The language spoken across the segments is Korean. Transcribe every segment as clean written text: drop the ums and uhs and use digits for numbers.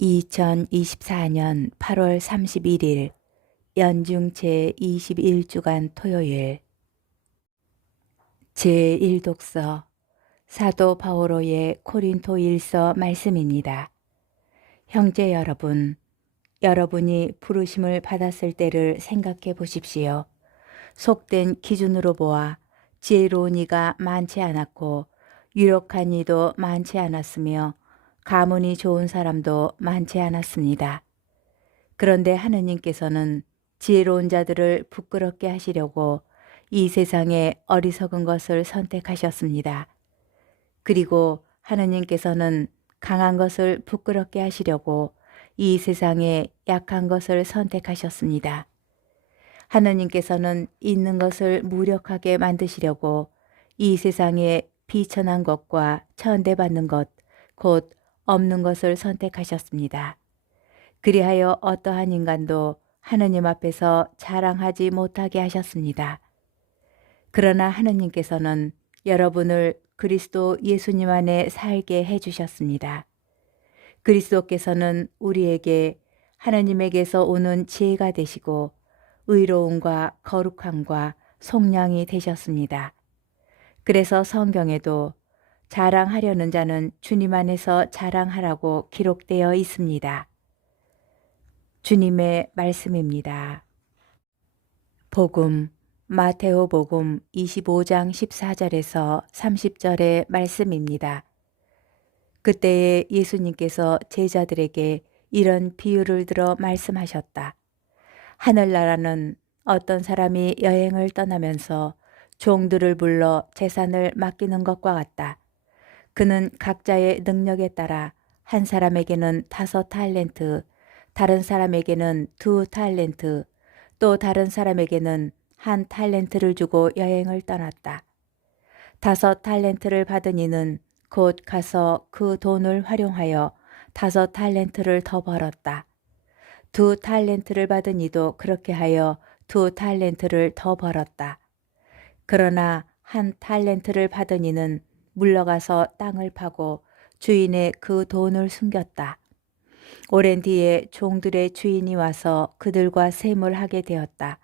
2024년 8월 31일 연중 제21주간 토요일 제1독서 사도 바오로의 고린도 일서 말씀입니다. 형제 여러분, 여러분이 부르심을 받았을 때를 생각해 보십시오. 속된 기준으로 보아 지혜로운 이가 많지 않았고 유력한 이도 많지 않았으며 가문이 좋은 사람도 많지 않았습니다. 그런데 하느님께서는 지혜로운 자들을 부끄럽게 하시려고 이 세상에 어리석은 것을 선택하셨습니다. 그리고 하느님께서는 강한 것을 부끄럽게 하시려고 이 세상에 약한 것을 선택하셨습니다. 하느님께서는 있는 것을 무력하게 만드시려고 이 세상에 비천한 것과 천대받는 것, 곧 없는 것을 선택하셨습니다. 그리하여 어떠한 인간도 하느님 앞에서 자랑하지 못하게 하셨습니다. 그러나 하느님께서는 여러분을 그리스도 예수님 안에 살게 해주셨습니다. 그리스도께서는 우리에게 하느님에게서 오는 지혜가 되시고 의로움과 거룩함과 속량이 되셨습니다. 그래서 성경에도 자랑하려는 자는 주님 안에서 자랑하라고 기록되어 있습니다. 주님의 말씀입니다. 복음 마테오복음 25장 14절에서 30절의 말씀입니다. 그때에 예수님께서 제자들에게 이런 비유를 들어 말씀하셨다. 하늘나라는 어떤 사람이 여행을 떠나면서 종들을 불러 재산을 맡기는 것과 같다. 그는 각자의 능력에 따라 한 사람에게는 5 달란트, 다른 사람에게는 2 달란트, 또 다른 사람에게는 1 달란트를 주고 여행을 떠났다. 5 달란트를 받은 이는 곧 가서 그 돈을 활용하여 5 달란트를 더 벌었다. 2 달란트를 받은 이도 그렇게 하여 2 달란트를 더 벌었다. 그러나 1 달란트를 받은 이는 물러가서 땅을 파고 주인의 그 돈을 숨겼다. 오랜 뒤에 종들의 주인이 와서 그들과 세물하게 되었다.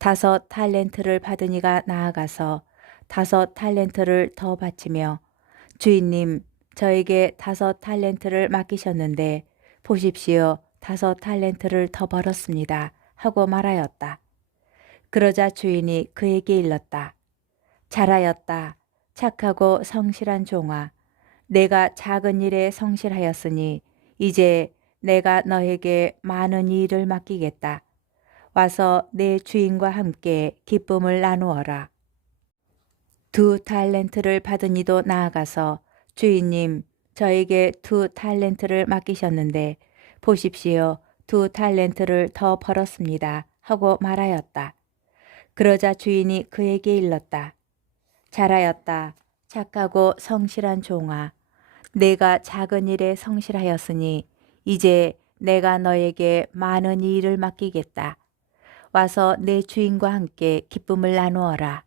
5 달란트를 받은 이가 나아가서 5 달란트를 더 바치며 주인님, 저에게 5 달란트를 맡기셨는데 보십시오, 5 달란트를 더 벌었습니다 하고 말하였다. 그러자 주인이 그에게 일렀다. 잘하였다. 착하고 성실한 종아. 내가 작은 일에 성실하였으니 이제 내가 너에게 많은 일을 맡기겠다. 와서 내 주인과 함께 기쁨을 나누어라. 2 달란트를 받은 이도 나아가서 주인님, 저에게 2 달란트를 맡기셨는데 보십시오, 2 달란트를 더 벌었습니다 하고 말하였다. 그러자 주인이 그에게 일렀다. 잘하였다. 착하고 성실한 종아. 내가 작은 일에 성실하였으니 이제 내가 너에게 많은 일을 맡기겠다. 와서 내 주인과 함께 기쁨을 나누어라.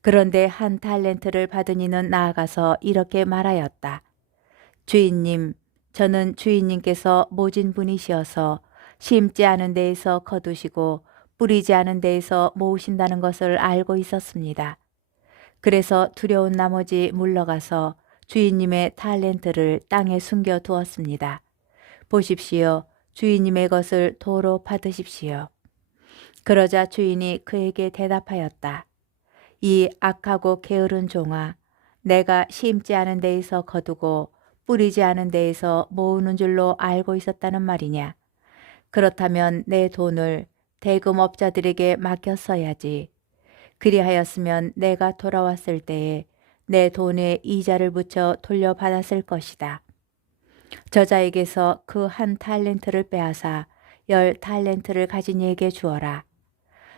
그런데 1 달란트를 받은 이는 나아가서 이렇게 말하였다. 주인님, 저는 주인님께서 모진 분이시어서 심지 않은 데에서 거두시고 뿌리지 않은 데에서 모으신다는 것을 알고 있었습니다. 그래서 두려운 나머지 물러가서 주인님의 달란트를 땅에 숨겨 두었습니다. 보십시오. 주인님의 것을 도로 받으십시오. 그러자 주인이 그에게 대답하였다. 이 악하고 게으른 종아, 내가 심지 않은 데에서 거두고 뿌리지 않은 데에서 모으는 줄로 알고 있었다는 말이냐. 그렇다면 내 돈을 대금업자들에게 맡겼어야지. 그리하였으면 내가 돌아왔을 때에 내 돈에 이자를 붙여 돌려받았을 것이다. 저자에게서 그 1 달란트를 빼앗아 10 달란트를 가진 이에게 주어라.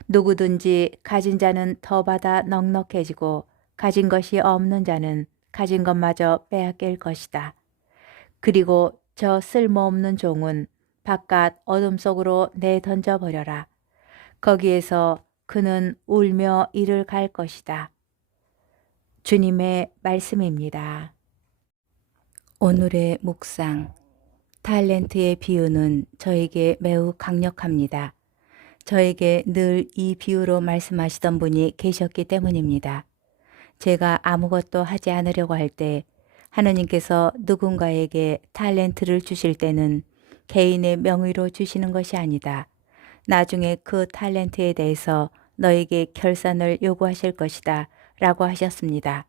누구든지 가진 자는 더 받아 넉넉해지고 가진 것이 없는 자는 가진 것마저 빼앗길 것이다. 그리고 저 쓸모없는 종은 바깥 어둠 속으로 내던져 버려라. 거기에서 그는 울며 이를 갈 것이다. 주님의 말씀입니다. 오늘의 묵상. talent의 비유는 저에게 매우 강력합니다. 저에게 늘 이 비유로 말씀하시던 분이 계셨기 때문입니다. 제가 아무것도 하지 않으려고 할 때 하느님께서 누군가에게 탤런트를 주실 때는 개인의 명의로 주시는 것이 아니다. 나중에 그 탤런트에 대해서 너에게 결산을 요구하실 것이다 라고 하셨습니다.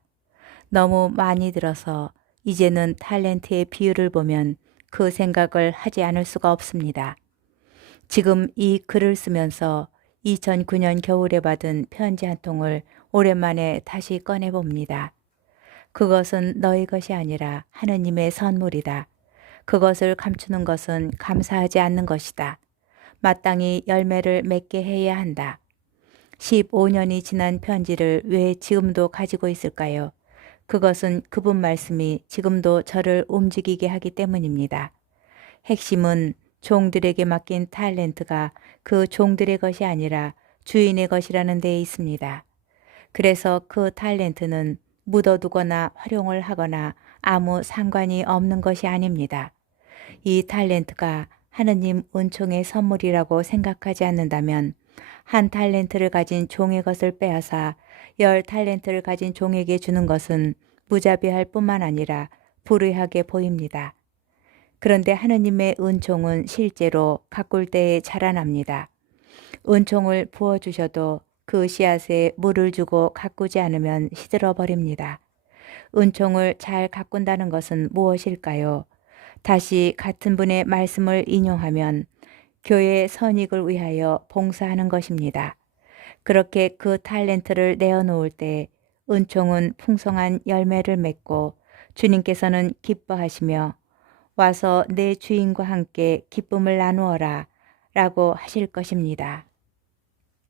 너무 많이 들어서 이제는 탤런트의 비유를 보면 그 생각을 하지 않을 수가 없습니다. 지금 이 글을 쓰면서 2009년 겨울에 받은 편지 한 통을 오랜만에 다시 꺼내봅니다. 그것은 너희 것이 아니라 하느님의 선물이다. 그것을 감추는 것은 감사하지 않는 것이다. 마땅히 열매를 맺게 해야 한다. 15년이 지난 편지를 왜 지금도 가지고 있을까요? 그것은 그분 말씀이 지금도 저를 움직이게 하기 때문입니다. 핵심은 종들에게 맡긴 탤런트가 그 종들의 것이 아니라 주인의 것이라는 데에 있습니다. 그래서 그 탤런트는 묻어두거나 활용을 하거나 아무 상관이 없는 것이 아닙니다. 이 탤런트가 하느님 은총의 선물이라고 생각하지 않는다면 한 탤런트를 가진 종의 것을 빼앗아 10탤런트를 가진 종에게 주는 것은 무자비할 뿐만 아니라 불의하게 보입니다. 그런데 하느님의 은총은 실제로 가꿀 때에 자라납니다. 은총을 부어주셔도 그 씨앗에 물을 주고 가꾸지 않으면 시들어 버립니다. 은총을 잘 가꾼다는 것은 무엇일까요? 다시 같은 분의 말씀을 인용하면 교회의 선익을 위하여 봉사하는 것입니다. 그렇게 그 탤런트를 내어놓을 때 은총은 풍성한 열매를 맺고 주님께서는 기뻐하시며 와서 내 주인과 함께 기쁨을 나누어라 라고 하실 것입니다.